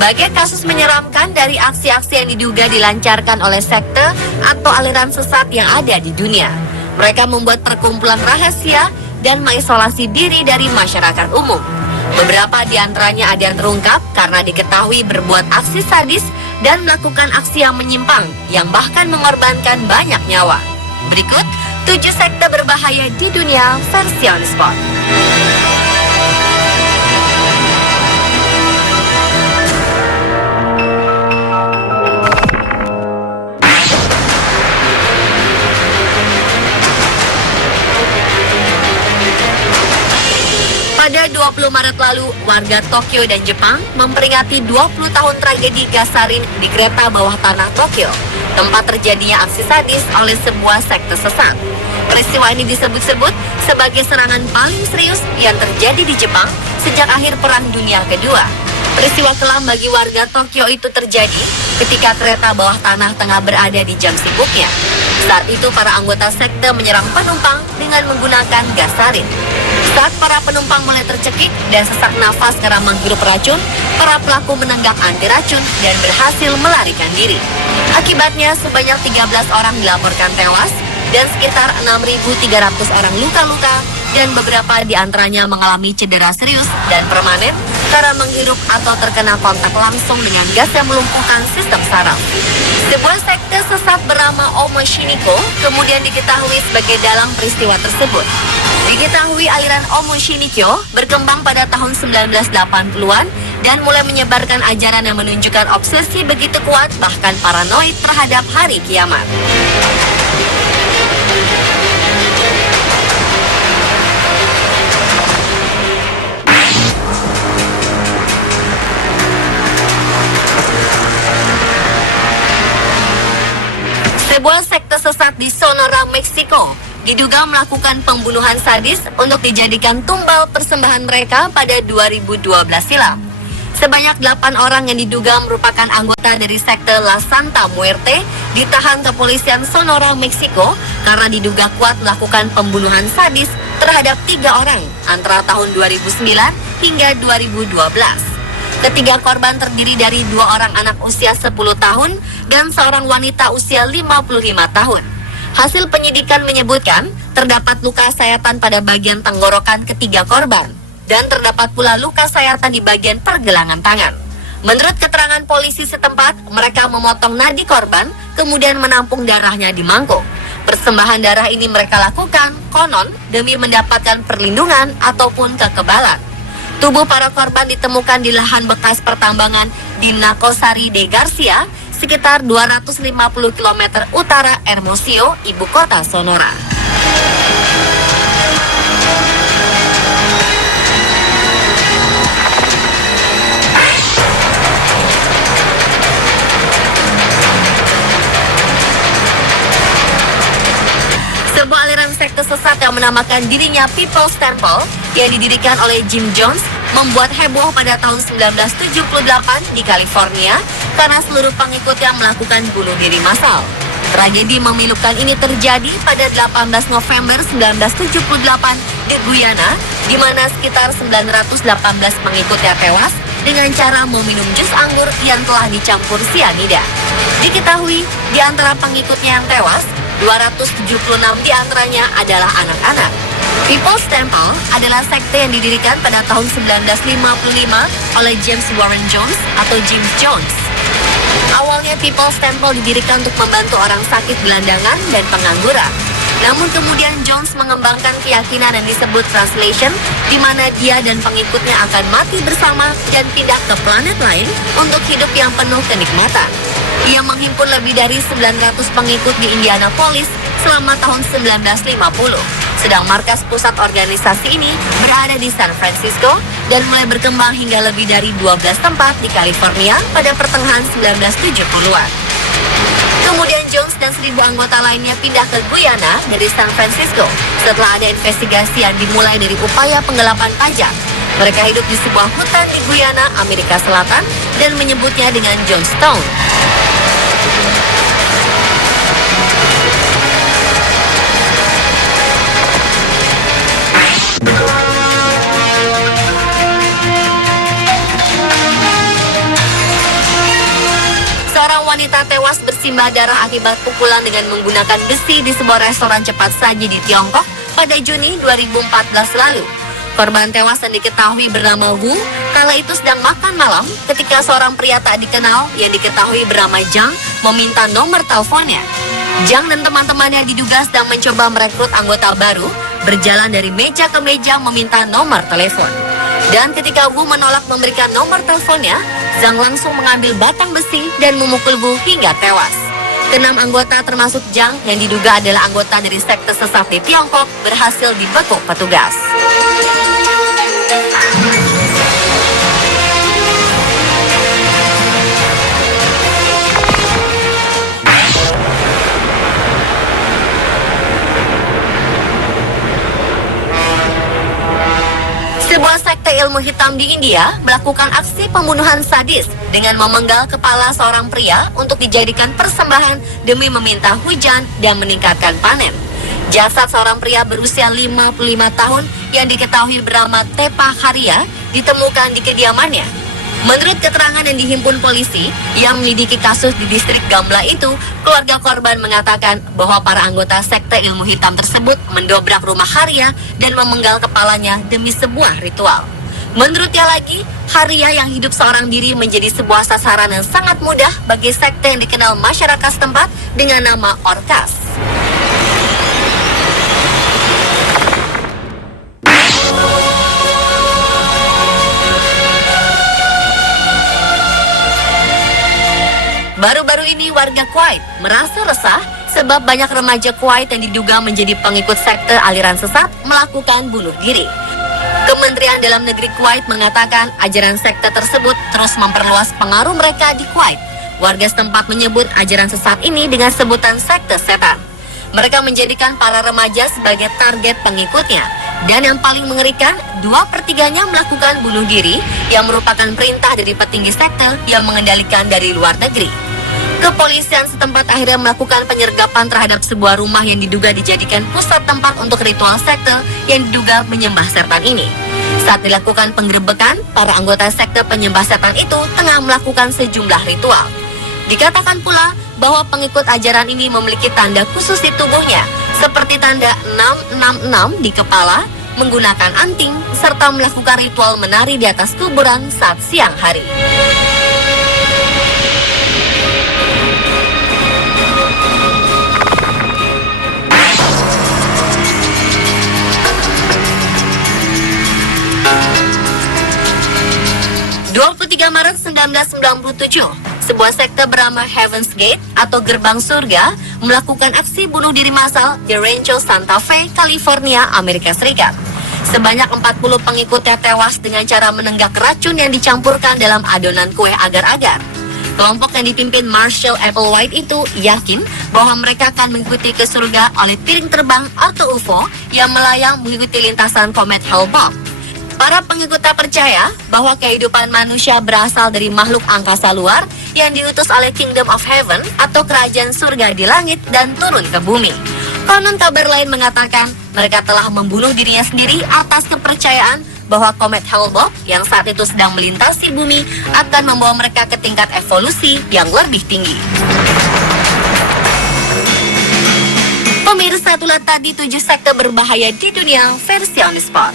Berbagai kasus menyeramkan dari aksi-aksi yang diduga dilancarkan oleh sekte atau aliran sesat yang ada di dunia. Mereka membuat perkumpulan rahasia dan mengisolasi diri dari masyarakat umum. Beberapa di antaranya ada yang terungkap karena diketahui berbuat aksi sadis dan melakukan aksi yang menyimpang yang bahkan mengorbankan banyak nyawa. Berikut 7 sekte berbahaya di dunia versi On Spot. Pada 20 Maret lalu, warga Tokyo dan Jepang memperingati 20 tahun tragedi gas sarin di kereta bawah tanah Tokyo, tempat terjadinya aksi sadis oleh sebuah sekte sesat. Peristiwa ini disebut-sebut sebagai serangan paling serius yang terjadi di Jepang sejak akhir Perang Dunia Kedua. Peristiwa kelam bagi warga Tokyo itu terjadi ketika kereta bawah tanah tengah berada di jam sibuknya. Saat itu para anggota sekte menyerang penumpang dengan menggunakan gas sarin. Saat para penumpang mulai tercekik dan sesak nafas karena menghirup racun, para pelaku menenggak anti racun dan berhasil melarikan diri. Akibatnya sebanyak 13 orang dilaporkan tewas dan sekitar 6.300 orang luka-luka dan beberapa di antaranya mengalami cedera serius dan permanen karena menghirup atau terkena kontak langsung dengan gas yang melumpuhkan sistem saraf. Sebuah sekte sesat bernama Omo Shiniko kemudian diketahui sebagai dalang peristiwa tersebut. Diketahui aliran Omo Shiniko berkembang pada tahun 1980-an dan mulai menyebarkan ajaran yang menunjukkan obsesi begitu kuat bahkan paranoid terhadap hari kiamat. Sebuah sekte sesat di Sonora, Meksiko diduga melakukan pembunuhan sadis untuk dijadikan tumbal persembahan mereka pada 2012 silam. Sebanyak 8 orang yang diduga merupakan anggota dari sekte La Santa Muerte ditahan kepolisian Sonora, Meksiko karena diduga kuat melakukan pembunuhan sadis terhadap 3 orang antara tahun 2009 hingga 2012. Ketiga korban terdiri dari 2 orang anak usia 10 tahun dan seorang wanita usia 55 tahun. Hasil penyidikan menyebutkan terdapat luka sayatan pada bagian tenggorokan ketiga korban dan terdapat pula luka sayatan di bagian pergelangan tangan. Menurut keterangan polisi setempat, mereka memotong nadi korban kemudian menampung darahnya di mangkuk. Persembahan darah ini mereka lakukan konon demi mendapatkan perlindungan ataupun kekebalan. Tubuh para korban ditemukan di lahan bekas pertambangan di Nacosari de Garcia, sekitar 250 km utara Hermosillo, ibu kota Sonora. Sebuah aliran sekte sesat yang menamakan dirinya People's Temple yang didirikan oleh Jim Jones membuat heboh pada tahun 1978 di California karena seluruh pengikutnya melakukan bunuh diri massal. Tragedi memilukan ini terjadi pada 18 November 1978 di Guyana, di mana sekitar 918 pengikutnya tewas dengan cara meminum jus anggur yang telah dicampur sianida. Diketahui di antara pengikutnya yang tewas, 276 di antaranya adalah anak-anak. People's Temple adalah sekte yang didirikan pada tahun 1955 oleh James Warren Jones atau James Jones. Awalnya People's Temple didirikan untuk membantu orang sakit gelandangan dan pengangguran. Namun kemudian Jones mengembangkan keyakinan yang disebut translation, di mana dia dan pengikutnya akan mati bersama dan pindah ke planet lain untuk hidup yang penuh kenikmatan. Ia menghimpun lebih dari 900 pengikut di Indianapolis selama tahun 1950. Sedang markas pusat organisasi ini berada di San Francisco dan mulai berkembang hingga lebih dari 12 tempat di California pada pertengahan 1970-an. Kemudian Jones dan 1.000 anggota lainnya pindah ke Guyana dari San Francisco setelah ada investigasi yang dimulai dari upaya penggelapan pajak. Mereka hidup di sebuah hutan di Guyana, Amerika Selatan dan menyebutnya dengan Jonestown. wanita tewas bersimbah darah akibat pukulan dengan menggunakan besi di sebuah restoran cepat saji di Tiongkok pada Juni 2014 lalu. Korban tewas yang diketahui bernama Wu kala itu sedang makan malam ketika seorang pria tak dikenal yang diketahui bernama Zhang meminta nomor teleponnya. Zhang dan teman-temannya diduga sedang mencoba merekrut anggota baru, berjalan dari meja ke meja meminta nomor telepon. Dan ketika Wu menolak memberikan nomor teleponnya, Zhang langsung mengambil batang besi dan memukul Wu hingga tewas. 6 anggota termasuk Zhang yang diduga adalah anggota dari sekte sesat di Tiongkok berhasil dibekuk petugas. Sebuah sekte ilmu hitam di India melakukan aksi pembunuhan sadis dengan memenggal kepala seorang pria untuk dijadikan persembahan demi meminta hujan dan meningkatkan panen. Jasad seorang pria berusia 55 tahun yang diketahui bernama Tepa Haria ditemukan di kediamannya. Menurut keterangan yang dihimpun polisi yang menyelidiki kasus di distrik Gambla itu, keluarga korban mengatakan bahwa para anggota sekte ilmu hitam tersebut mendobrak rumah Haria dan memenggal kepalanya demi sebuah ritual. Menurutnya lagi, Haria yang hidup seorang diri menjadi sebuah sasaran yang sangat mudah bagi sekte yang dikenal masyarakat setempat dengan nama Orcas. Baru-baru ini warga Kuwait merasa resah sebab banyak remaja Kuwait yang diduga menjadi pengikut sekte aliran sesat melakukan bunuh diri. Kementerian Dalam Negeri Kuwait mengatakan ajaran sekte tersebut terus memperluas pengaruh mereka di Kuwait. Warga setempat menyebut ajaran sesat ini dengan sebutan sekte setan. Mereka menjadikan para remaja sebagai target pengikutnya. Dan yang paling mengerikan, 2/3-nya melakukan bunuh diri yang merupakan perintah dari petinggi sekte yang mengendalikan dari luar negeri. Kepolisian setempat akhirnya melakukan penyergapan terhadap sebuah rumah yang diduga dijadikan pusat tempat untuk ritual sekte yang diduga menyembah setan ini. Saat dilakukan penggerebekan, para anggota sekte penyembah setan itu tengah melakukan sejumlah ritual. Dikatakan pula bahwa pengikut ajaran ini memiliki tanda khusus di tubuhnya, seperti tanda 666 di kepala, menggunakan anting, serta melakukan ritual menari di atas kuburan saat siang hari. Maret 1997, sebuah sekte bernama Heaven's Gate atau Gerbang Surga melakukan aksi bunuh diri massal di Rancho Santa Fe, California, Amerika Serikat. Sebanyak 40 pengikutnya tewas dengan cara menenggak racun yang dicampurkan dalam adonan kue agar-agar. Kelompok yang dipimpin Marshall Applewhite itu yakin bahwa mereka akan mengikuti ke surga oleh piring terbang atau UFO yang melayang mengikuti lintasan komet Hale-Bopp. Para pengikutnya percaya bahwa kehidupan manusia berasal dari makhluk angkasa luar yang diutus oleh Kingdom of Heaven atau kerajaan surga di langit dan turun ke bumi. Konon kabar lain mengatakan mereka telah membunuh dirinya sendiri atas kepercayaan bahwa komet Hale-Bopp yang saat itu sedang melintasi bumi akan membawa mereka ke tingkat evolusi yang lebih tinggi. Pemirsa, itulah tadi 7 sekte berbahaya di dunia versi on the spot.